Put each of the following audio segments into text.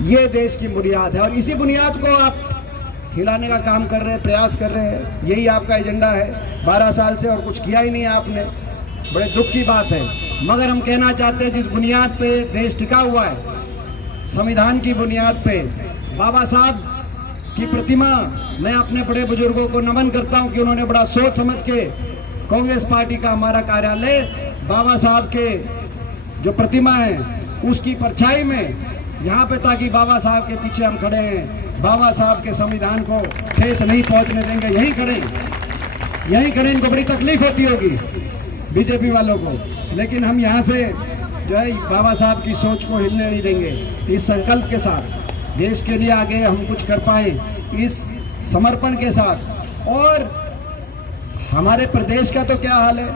ये देश की बुनियाद है और इसी बुनियाद को आप हिलाने का काम कर रहे हैं, प्रयास कर रहे हैं। यही आपका एजेंडा है 12 साल से, और कुछ किया ही नहीं आपने। बड़े दुख की बात है, मगर हम कहना चाहते हैं जिस बुनियाद पे देश टिका हुआ है, संविधान की बुनियाद पे, बाबा साहब की प्रतिमा, मैं अपने बड़े बुजुर्गों को नमन करता हूं कि उन्होंने बड़ा सोच समझ के कांग्रेस पार्टी का हमारा कार्यालय बाबा साहब के जो प्रतिमा है उसकी परछाई में यहाँ पे, ताकि बाबा साहब के पीछे हम खड़े हैं, बाबा साहब के संविधान को ठेस नहीं पहुंचने देंगे, यहीं खड़े। इनको बड़ी तकलीफ होती होगी बीजेपी वालों को, लेकिन हम यहाँ से जो है बाबा साहब की सोच को हिलने नहीं देंगे। इस संकल्प के साथ देश के लिए आगे हम कुछ कर पाए, इस समर्पण के साथ। और हमारे प्रदेश का तो क्या हाल है,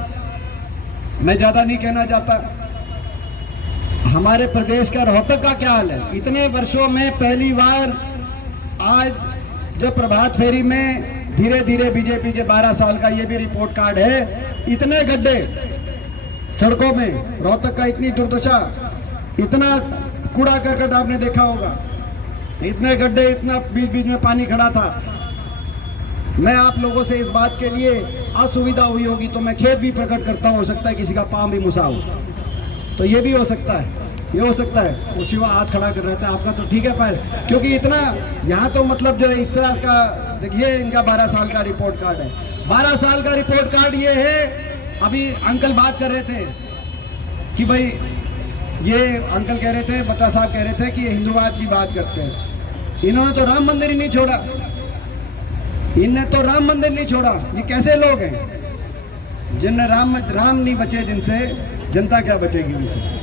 मैं ज्यादा नहीं कहना चाहता। हमारे प्रदेश का रोहतक का क्या हाल है, इतने वर्षों में पहली बार आज जो प्रभात फेरी में धीरे धीरे बीजेपी के 12 साल का ये भी रिपोर्ट कार्ड है, इतने गड्ढे सड़कों में, रोहतक का इतनी दुर्दशा, इतना कूड़ा करकट आपने देखा होगा, इतने गड्ढे, इतना बीच बीच में पानी खड़ा था। मैं आप लोगों से इस बात के लिए असुविधा हुई होगी तो मैं खेद भी प्रकट करता हूं, हो सकता है किसी का पांव भी मुसा हो, तो ये भी हो सकता है, ये हो सकता है। वो शिवा हाथ खड़ा कर रहा था, आपका तो ठीक है पैर, क्योंकि इतना यहाँ तो मतलब जो है इस तरह का, देखिए इनका 12 साल का रिपोर्ट कार्ड है। 12 साल का रिपोर्ट कार्ड ये है। अभी अंकल बात कर रहे थे कि भाई, ये अंकल कह रहे थे, बत्ता साहब कह रहे थे कि ये हिंदूवाद की बात करते हैं। इन्होंने तो राम मंदिर ही नहीं छोड़ा, इनने तो राम मंदिर नहीं छोड़ा। ये कैसे लोग हैं जिनने राम नहीं बचे, जिनसे जनता क्या बचेगी उनसे।